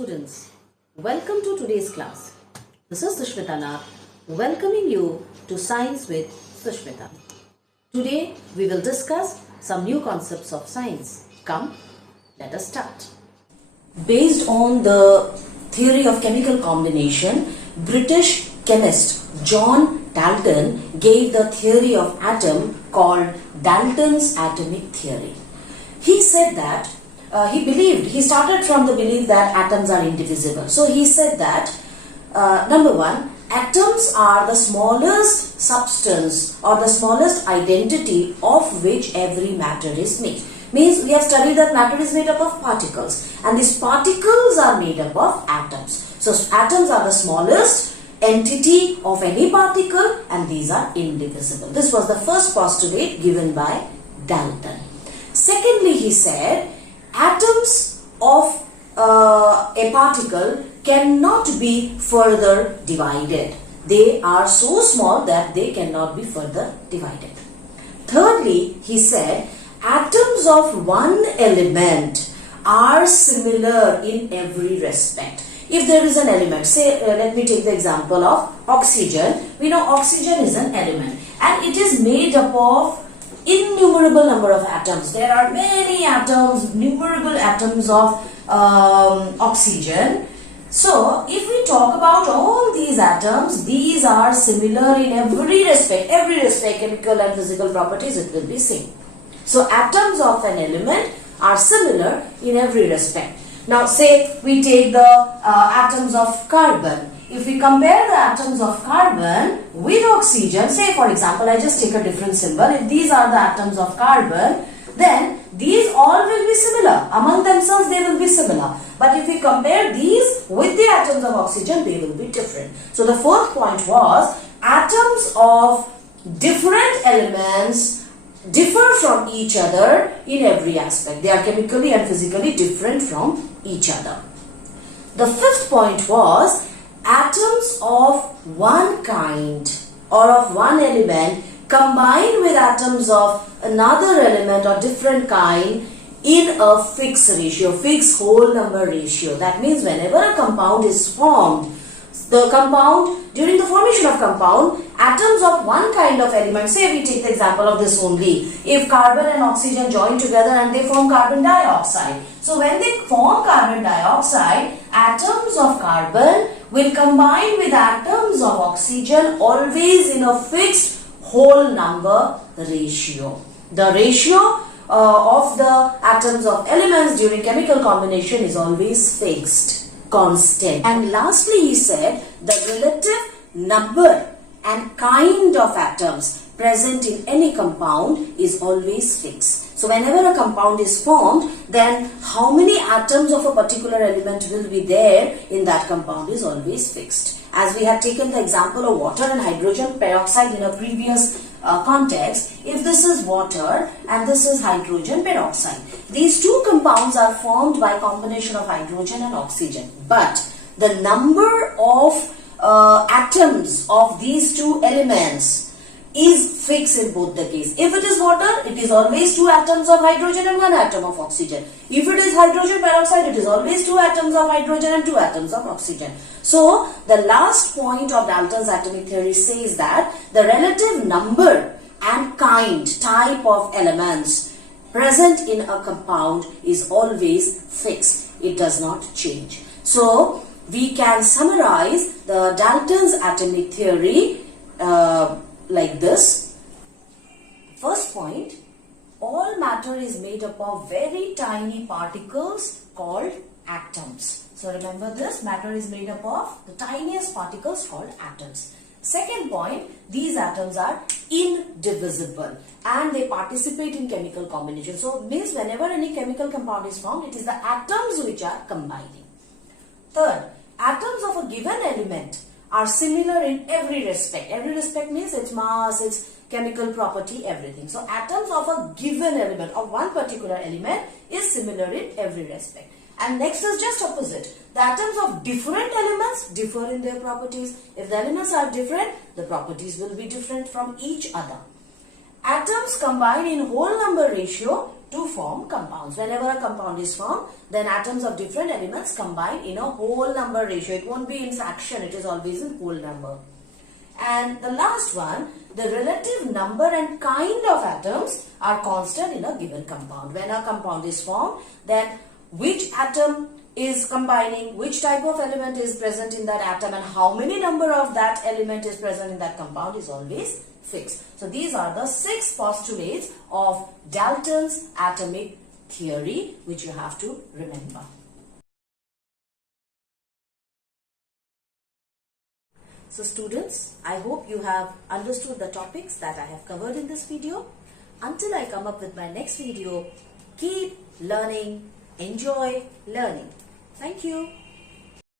students, welcome to today's class. This is Susmita welcoming you to Science with Susmita. Today we will discuss some new concepts of science. Come, let us start. Based on the theory of chemical combination, British chemist John Dalton gave the theory of atom called Dalton's atomic theory. He said that he started from the belief that atoms are indivisible. So he said that number one, atoms are the smallest substance or the smallest identity of which every matter is made. Means we have studied that matter is made up of particles, and these particles are made up of atoms. So atoms are the smallest entity of any particle, and these are indivisible. This was the first postulate given by Dalton. Secondly, he said atoms of a particle cannot be further divided. They are so small that they cannot be further divided. Thirdly, he said atoms of one element are similar in every respect. If there is an element, say let me take the example of oxygen. We know oxygen is an element and it is made up of innumerable number of atoms. There are many atoms, numerable atoms of oxygen. So if we talk about all these atoms, these are similar in every respect, chemical and physical properties, it will be same. So atoms of an element are similar in every respect. Now say we take the atoms of carbon. If we compare the atoms of carbon with oxygen, say for example, I just take a different symbol. If these are the atoms of carbon, then these all will be similar. Among themselves they will be similar. But if we compare these with the atoms of oxygen, they will be different. So the fourth point was atoms of different elements differ from each other in every aspect. They are chemically and physically different from each other. The fifth point was atoms of one kind or of one element combined with atoms of another element or different kind in a fixed ratio, fixed whole number ratio. That means whenever a compound is formed, during the formation of compound, atoms of one kind of element, say we take the example of this only, if carbon and oxygen join together and they form carbon dioxide. So when they form carbon dioxide, atoms of carbon will combine with atoms of oxygen always in a fixed whole number ratio. The ratio of the atoms of elements during chemical combination is always fixed, constant. And lastly, he said the relative number and kind of atoms present in any compound is always fixed. So whenever a compound is formed, then how many atoms of a particular element will be there in that compound is always fixed. As we had taken the example of water and hydrogen peroxide in a previous context, if this is water and this is hydrogen peroxide, these two compounds are formed by combination of hydrogen and oxygen. But the number of atoms of these two elements is fixed in both the case. If it is water, it is always 2 atoms of hydrogen and 1 atom of oxygen. If it is hydrogen peroxide, it is always 2 atoms of hydrogen and 2 atoms of oxygen. So the last point of Dalton's atomic theory says that the relative number and kind, type of elements present in a compound is always fixed. It does not change. So we can summarize the Dalton's atomic theory like this. First point, all matter is made up of very tiny particles called atoms. So remember this, matter is made up of the tiniest particles called atoms. Second point, these atoms are indivisible and they participate in chemical combination. So it means whenever any chemical compound is formed, it is the atoms which are combining. Third, atoms of a given element are similar in every respect. Every respect means its mass, its chemical property, everything. So atoms of a given element, of one particular element, is similar in every respect. And next is just opposite. The atoms of different elements differ in their properties. If the elements are different, the properties will be different from each other. Atoms combine in whole number ratio to form compounds. Whenever a compound is formed, then atoms of different elements combine in a whole number ratio. It won't be in fraction, it is always in whole number. And the last one, the relative number and kind of atoms are constant in a given compound. When a compound is formed, then which atom is combining, which type of element is present in that atom, and how many number of that element is present in that compound is always fixed. So these are the 6 postulates of Dalton's atomic theory, which you have to remember. So students, I hope you have understood the topics that I have covered in this video. Until I come up with my next video, keep learning, enjoy learning. Thank you.